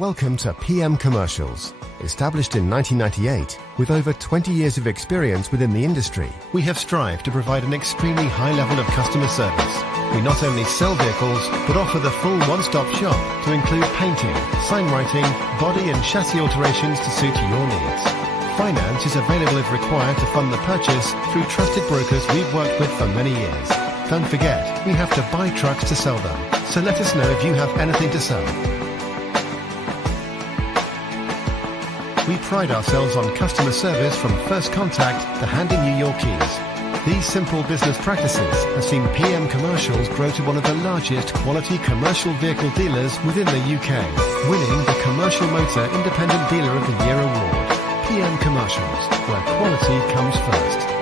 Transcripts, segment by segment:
Welcome to PM Commercials. Established in 1998, with over 20 years of experience within the industry, we have strived to provide an extremely high level of customer service. We not only sell vehicles, but offer the full one-stop shop to include painting, sign writing, body and chassis alterations to suit your needs. Finance is available if required to fund the purchase through trusted brokers we've worked with for many years. Don't forget, we have to buy trucks to sell them, so let us know if you have anything to sell. We pride ourselves on customer service from first contact to handing you your keys. These simple business practices have seen PM Commercials grow to one of the largest quality commercial vehicle dealers within the UK, winning the Commercial Motor Independent Dealer of the Year award. PM Commercials, where quality comes first.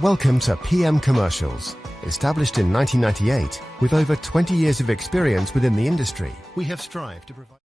Welcome to PM Commercials. Established in 1998, with over 20 years of experience within the industry, we have strived to provide